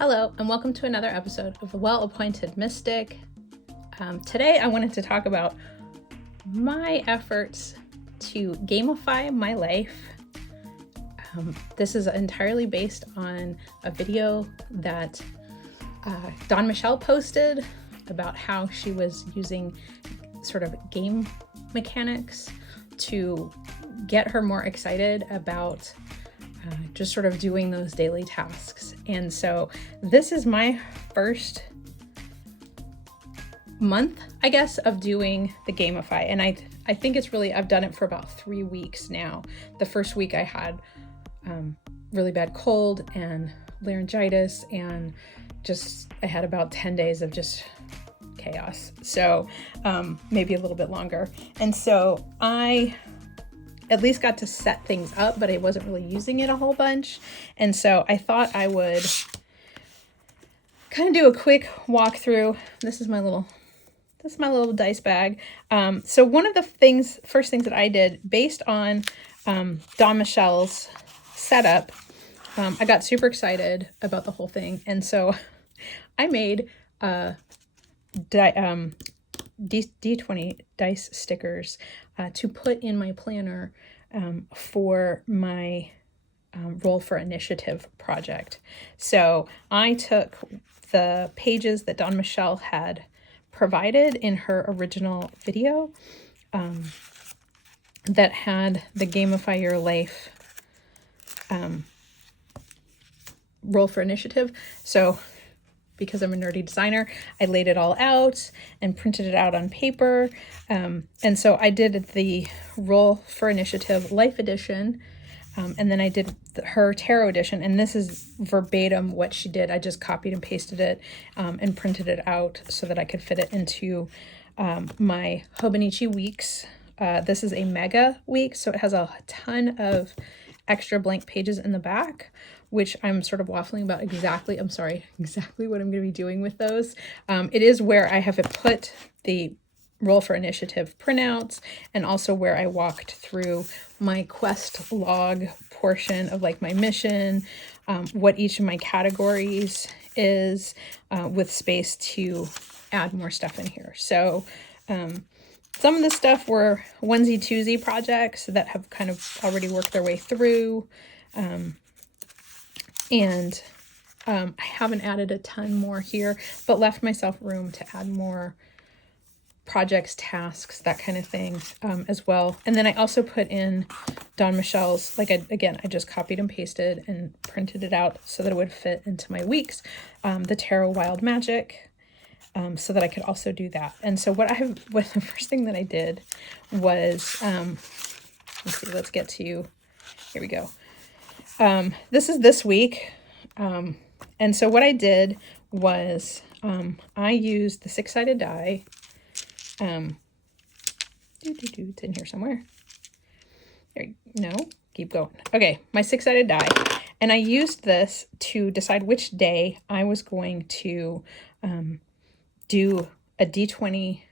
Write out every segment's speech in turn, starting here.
Hello, and welcome to another episode of The Well-Appointed Mystic. Today I wanted to talk about my efforts to gamify my life. This is entirely based on a video that Dawn Michelle posted about how she was using sort of game mechanics to get her more excited about just sort of doing those daily tasks. And so this is my first month, I guess, of doing the Gamify. And I think it's really, I've done it for about 3 weeks now. The first week I had really bad cold and laryngitis, and just, I had about 10 days of just chaos. So maybe a little bit longer. And so I at least got to set things up, but I wasn't really using it a whole bunch. And so I thought I would kind of do a quick walkthrough. This is my little dice bag. So one of the first things that I did based on Dawn Michelle's setup, I got super excited about the whole thing. And so I made D20 dice stickers to put in my planner for my Roll for Initiative project. So I took the pages that Dawn Michelle had provided in her original video that had the Gamify Your Life Roll for Initiative. So because I'm a nerdy designer, I laid it all out and printed it out on paper. And so I did the Roll for Initiative Life Edition, and then I did her Tarot Edition, and this is verbatim what she did. I just copied and pasted it and printed it out so that I could fit it into my Hobonichi weeks. This is a mega week, so it has a ton of extra blank pages in the back, which I'm sort of waffling about exactly what I'm going to be doing with those. It is where I have put the Roll for Initiative printouts, and also where I walked through my quest log portion of like my mission, what each of my categories is, with space to add more stuff in here. So some of the stuff were onesie twosie projects that have kind of already worked their way through. And I haven't added a ton more here, but left myself room to add more projects, tasks, that kind of thing as well. And then I also put in Dawn Michelle's, I just copied and pasted and printed it out so that it would fit into my weeks, the Tarot Wild Magic, so that I could also do that. And so the first thing that I did was, let's get to, here we go. This is this week. And so what I did was, I used the 6-sided die. It's in here somewhere. No, keep going. Okay, my 6-sided die. And I used this to decide which day I was going to do a D20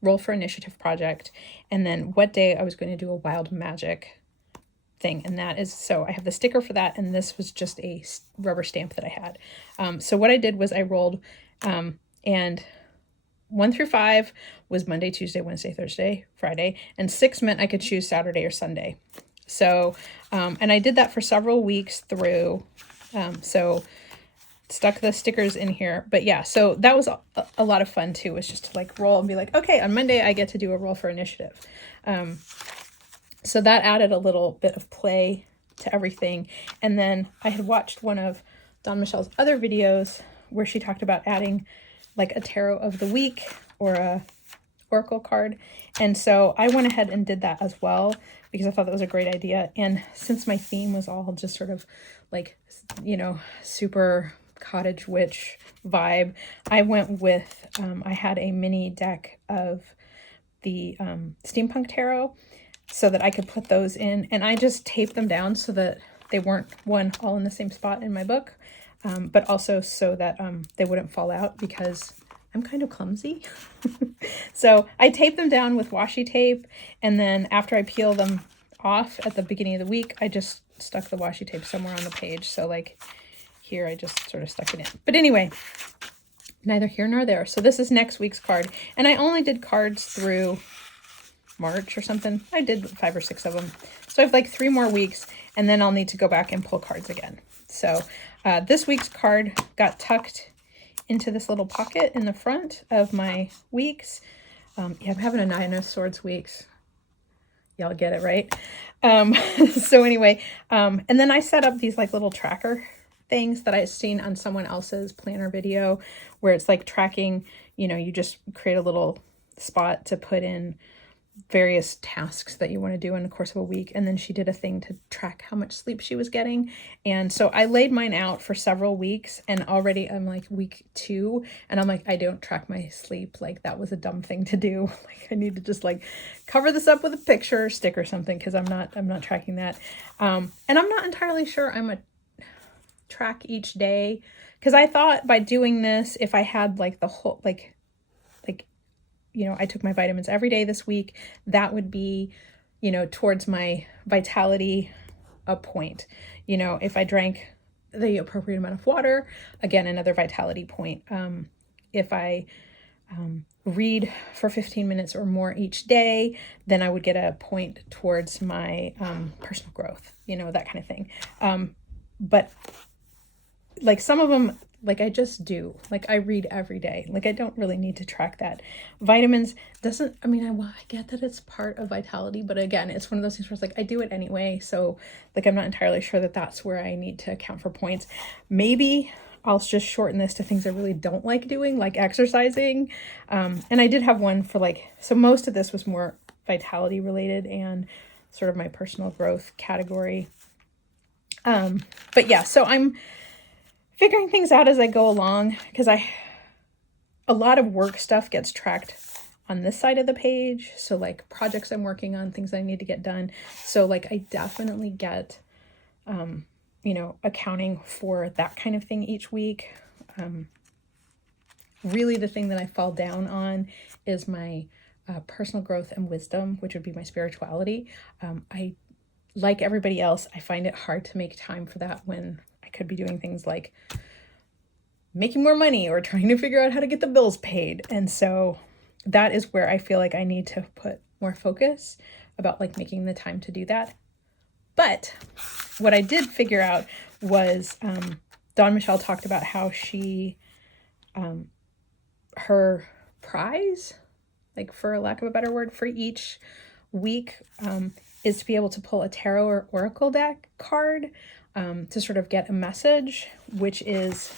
Roll for Initiative project, and then what day I was going to do a Wild Magic thing. And that is, so I have the sticker for that, and this was just a rubber stamp that I had. So what I did was I rolled, and 1 through 5 was Monday, Tuesday, Wednesday, Thursday, Friday, and 6 meant I could choose Saturday or Sunday. So, and I did that for several weeks through, so stuck the stickers in here. But yeah, so that was a lot of fun too, was just to like roll and be like, okay, on Monday I get to do a Roll for Initiative. So that added a little bit of play to everything. And then I had watched one of Dawn Michelle's other videos where she talked about adding like a tarot of the week or a oracle card. And so I went ahead and did that as well, because I thought that was a great idea. And since my theme was all just sort of like, super cottage witch vibe, I went with, I had a mini deck of the steampunk tarot so that I could put those in, and I just taped them down so that they weren't all in the same spot in my book, but also so that they wouldn't fall out, because I'm kind of clumsy. So I taped them down with washi tape, and then after I peel them off at the beginning of the week, I just stuck the washi tape somewhere on the page. So like here I just sort of stuck it in. But anyway, neither here nor there. So this is next week's card. And I only did cards through March or something. I did 5 or 6 of them. So I have like 3 more weeks, and then I'll need to go back and pull cards again. So this week's card got tucked into this little pocket in the front of my weeks. Yeah, I'm having a 9 of Swords weeks. Y'all get it, right? So anyway, and then I set up these like little tracker things that I've seen on someone else's planner video where it's like tracking, you know, you just create a little spot to put in various tasks that you want to do in the course of a week. And then she did a thing to track how much sleep she was getting. And so I laid mine out for several weeks, and already I'm like week 2 and I'm like, I don't track my sleep. Like that was a dumb thing to do. Like I need to just like cover this up with a picture or stick or something, because I'm not tracking that. And I'm not entirely sure I'm a track each day, because I thought by doing this, if I had like the whole like you know, I took my vitamins every day this week, that would be, you know, towards my vitality a point. You know, if I drank the appropriate amount of water, again, another vitality point. If I read for 15 minutes or more each day, then I would get a point towards my personal growth, you know, that kind of thing. But like some of them, like I just do, like I read every day. Like I don't really need to track that. Vitamins doesn't, I mean, I get that it's part of vitality, but again, it's one of those things where it's like, I do it anyway. So like, I'm not entirely sure that that's where I need to account for points. Maybe I'll just shorten this to things I really don't like doing, like exercising. And I did have one for like, so most of this was more vitality related and sort of my personal growth category. But yeah, so I'm figuring things out as I go along, because a lot of work stuff gets tracked on this side of the page. So like projects I'm working on, things I need to get done. So like I definitely get, you know, accounting for that kind of thing each week. Really the thing that I fall down on is my personal growth and wisdom, which would be my spirituality. I, like everybody else, I find it hard to make time for that when I could be doing things like making more money or trying to figure out how to get the bills paid. And so that is where I feel like I need to put more focus about like making the time to do that. But what I did figure out was Dawn Michelle talked about how she, her prize, like for a lack of a better word, for each week is to be able to pull a tarot or oracle deck card to sort of get a message, which is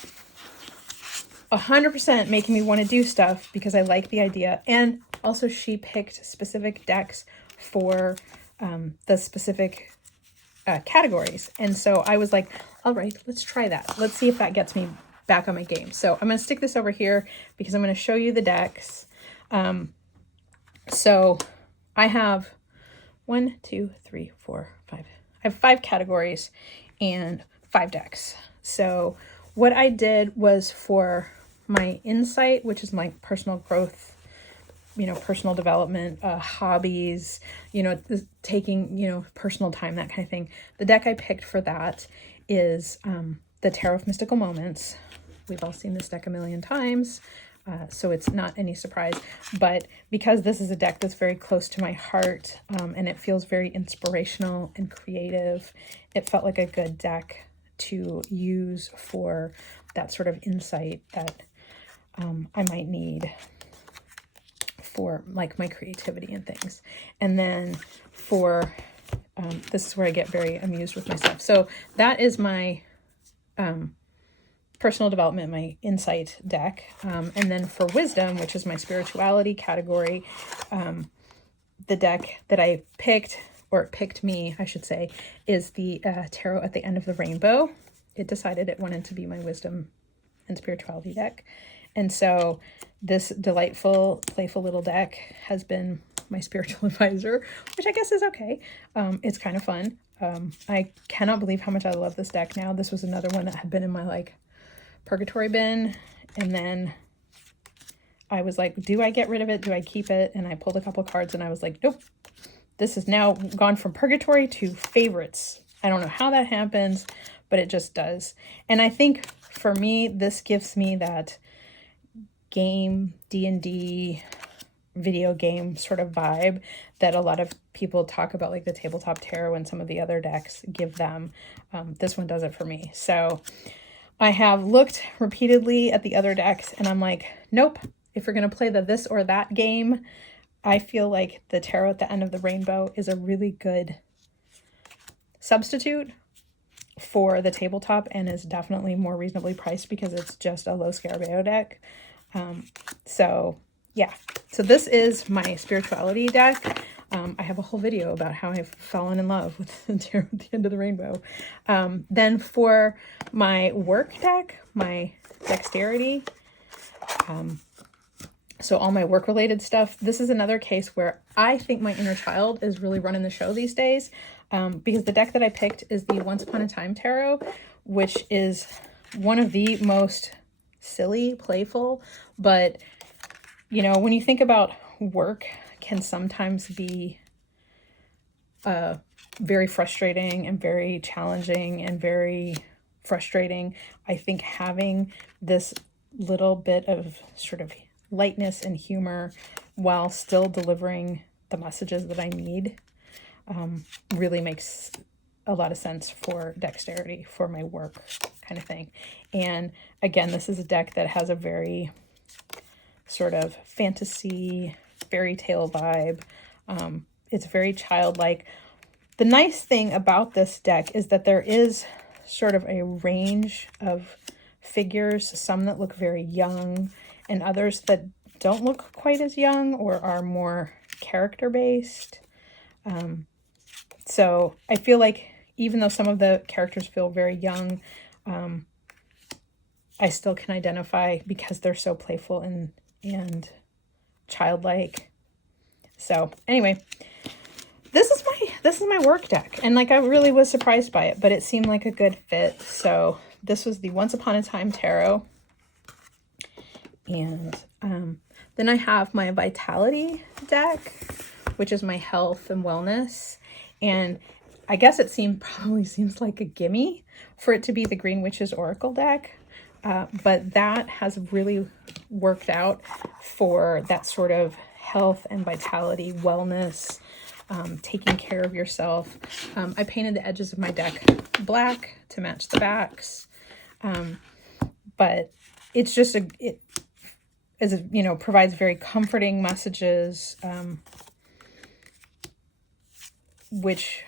100% making me want to do stuff because I like the idea. And also she picked specific decks for the specific categories. And so I was like, all right, let's try that. Let's see if that gets me back on my game. So I'm going to stick this over here because I'm going to show you the decks. So I have 1, 2, 3, 4, 5. I have 5 categories and 5 decks. So what I did was for my insight, which is my personal growth, you know, personal development, hobbies, you know, taking, you know, personal time, that kind of thing. The deck I picked for that is the Tarot of Mystical Moments. We've all seen this deck a million times, so it's not any surprise. But because this is a deck that's very close to my heart and it feels very inspirational and creative, it felt like a good deck to use for that sort of insight that I might need for like my creativity and things. And then for this is where I get very amused with myself. So that is my personal development, my insight deck. And then for wisdom, which is my spirituality category, the deck that I picked, or it picked me, I should say, is the Tarot at the End of the Rainbow. It decided it wanted to be my wisdom and spirituality deck. And so this delightful, playful little deck has been my spiritual advisor, which I guess is okay. It's kind of fun. I cannot believe how much I love this deck now. This was another one that had been in my like purgatory bin. And then I was like, do I get rid of it? Do I keep it? And I pulled a couple cards and I was like, nope, this has now gone from purgatory to favorites. I don't know how that happens, but it just does. And I think for me, this gives me that game, D&D, video game sort of vibe that a lot of people talk about, like the tabletop tarot and some of the other decks give them. This one does it for me. So I have looked repeatedly at the other decks and I'm like, nope, if you're going to play the this or that game, I feel like the Tarot at the End of the Rainbow is a really good substitute for the tabletop and is definitely more reasonably priced because it's just a low Scarabeo deck. So yeah, so this is my spirituality deck. I have a whole video about how I've fallen in love with the Tarot at the End of the Rainbow. Then for my work deck, my dexterity, so all my work related stuff, this is another case where I think my inner child is really running the show these days, because the deck that I picked is the Once Upon a Time Tarot, which is one of the most silly, playful, but you know, when you think about work can sometimes be very frustrating and very challenging and very frustrating. I think having this little bit of sort of lightness and humor while still delivering the messages that I need really makes a lot of sense for dexterity, for my work kind of thing. And again, this is a deck that has a very sort of fantasy, fairy tale vibe. It's very childlike. The nice thing about this deck is that there is sort of a range of figures, some that look very young and others that don't look quite as young or are more character-based. So I feel like even though some of the characters feel very young, I still can identify because they're so playful and childlike. So anyway, this is my work deck, and like I really was surprised by it, but it seemed like a good fit. So this was the Once Upon a Time Tarot, and then I have my Vitality deck, which is my health and wellness, and I guess it probably seems like a gimme for it to be the Green Witch's Oracle deck. But that has really worked out for that sort of health and vitality, wellness, taking care of yourself. I painted the edges of my deck black to match the backs. But it's just provides very comforting messages, which,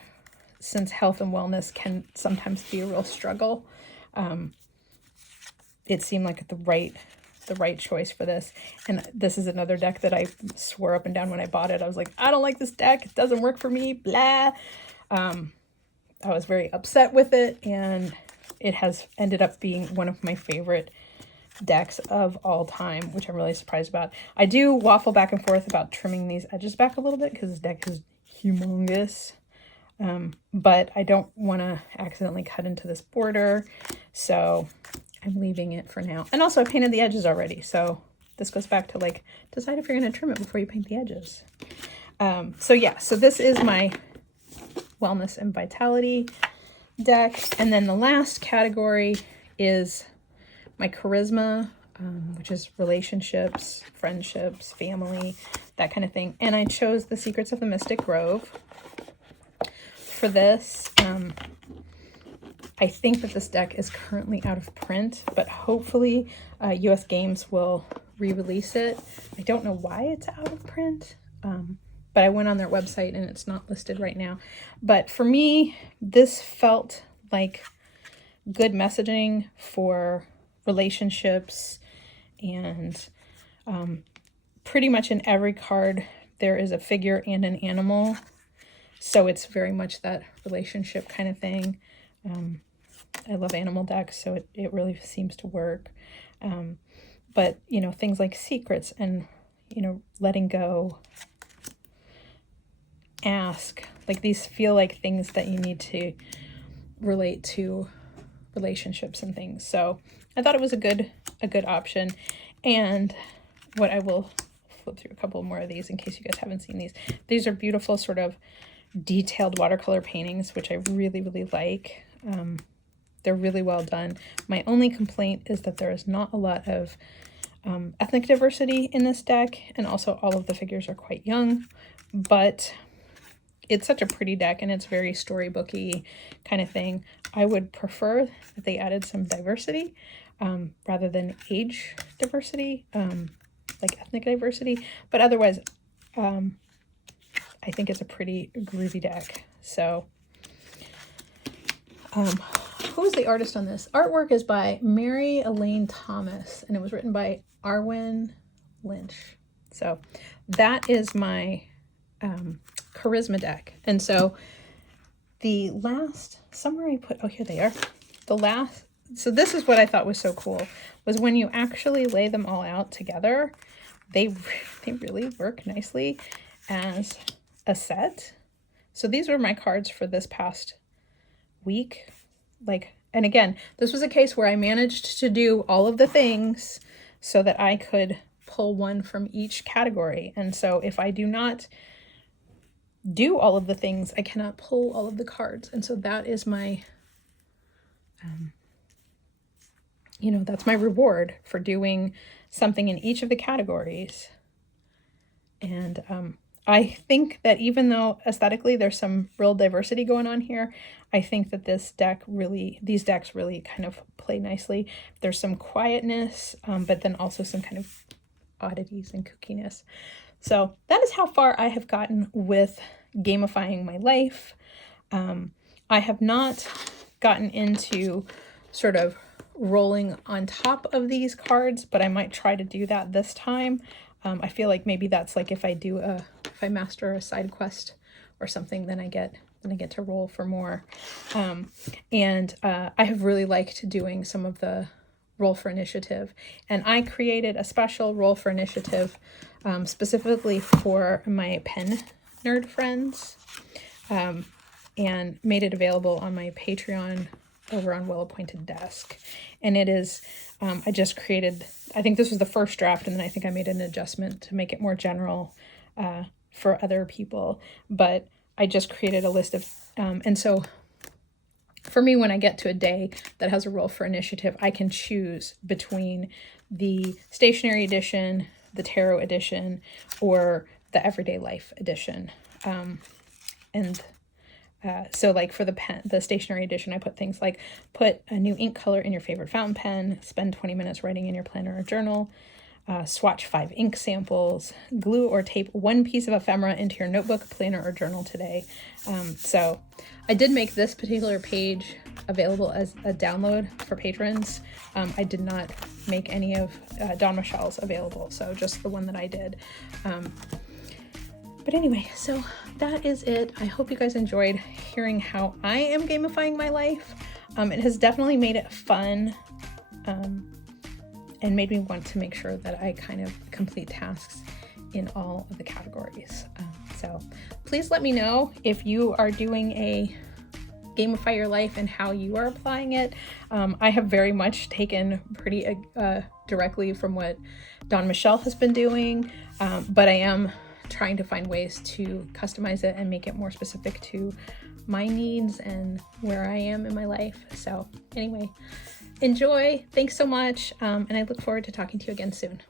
since health and wellness can sometimes be a real struggle, it seemed like the right choice for this. And this is another deck that I swore up and down when I bought it. I was like, I don't like this deck. It doesn't work for me, blah. I was very upset with it, and it has ended up being one of my favorite decks of all time, which I'm really surprised about. I do waffle back and forth about trimming these edges back a little bit because this deck is humongous. But I don't want to accidentally cut into this border, so I'm leaving it for now. And also I painted the edges already, so this goes back to like, decide if you're going to trim it before you paint the edges. So yeah, so this is my wellness and vitality deck. And then the last category is my charisma, which is relationships, friendships, family, that kind of thing. And I chose the Secrets of the Mystic Grove for this. I think that this deck is currently out of print, but hopefully US Games will re-release it. I don't know why it's out of print, but I went on their website and it's not listed right now. But for me, this felt like good messaging for relationships, and pretty much in every card there is a figure and an animal. So it's very much that relationship kind of thing. I love animal decks, so it really seems to work. But, you know, things like secrets and, you know, letting go, ask, like these feel like things that you need to relate to relationships and things. So I thought it was a good option. And what I will flip through a couple more of these in case you guys haven't seen these. These are beautiful sort of detailed watercolor paintings, which I really, really like. They're really well done. My only complaint is that there is not a lot of ethnic diversity in this deck, and also all of the figures are quite young, but it's such a pretty deck and it's very storybooky kind of thing. I would prefer that they added some diversity rather than age diversity, like ethnic diversity, but otherwise I think it's a pretty groovy deck. So who's the artist on this? Artwork is by Mary Elaine Thomas, and it was written by Arwen Lynch. So that is my charisma deck. And so the last, somewhere I put, oh, here they are. So this is what I thought was so cool, was when you actually lay them all out together, they really work nicely as a set. So these were my cards for this past week. And again, this was a case where I managed to do all of the things so that I could pull one from each category. And so if I do not do all of the things, I cannot pull all of the cards. And so that is my, that's my reward for doing something in each of the categories. And I think that even though aesthetically there's some real diversity going on here, I think that these decks really kind of play nicely. There's some quietness, but then also some kind of oddities and kookiness. So that is how far I have gotten with gamifying my life. I have not gotten into sort of rolling on top of these cards, but I might try to do that this time. I feel like maybe that's like if I master a side quest or something, then I get to roll for more. I have really liked doing some of the roll for initiative, and I created a special roll for initiative specifically for my pen nerd friends, and made it available on my Patreon over on Well Appointed Desk. And it is, I just created, I think this was the first draft, and then I think I made an adjustment to make it more general for other people. But I just created a list of, and so for me, when I get to a day that has a roll for initiative, I can choose between the stationary edition, the tarot edition, or the everyday life edition. So like for the stationary edition, I put things like put a new ink color in your favorite fountain pen, spend 20 minutes writing in your planner or journal, swatch 5 ink samples, glue or tape 1 piece of ephemera into your notebook, planner, or journal today. So I did make this particular page available as a download for patrons. I did not make any of Don Michelle's available, so just the one that I did. But anyway, so that is it. I hope you guys enjoyed hearing how I am gamifying my life. It has definitely made it fun, and made me want to make sure that I kind of complete tasks in all of the categories. So please let me know if you are doing a gamify your life and how you are applying it. I have very much taken pretty directly from what Don Michelle has been doing, but I am trying to find ways to customize it and make it more specific to my needs and where I am in my life. So anyway, enjoy. Thanks so much. And I look forward to talking to you again soon.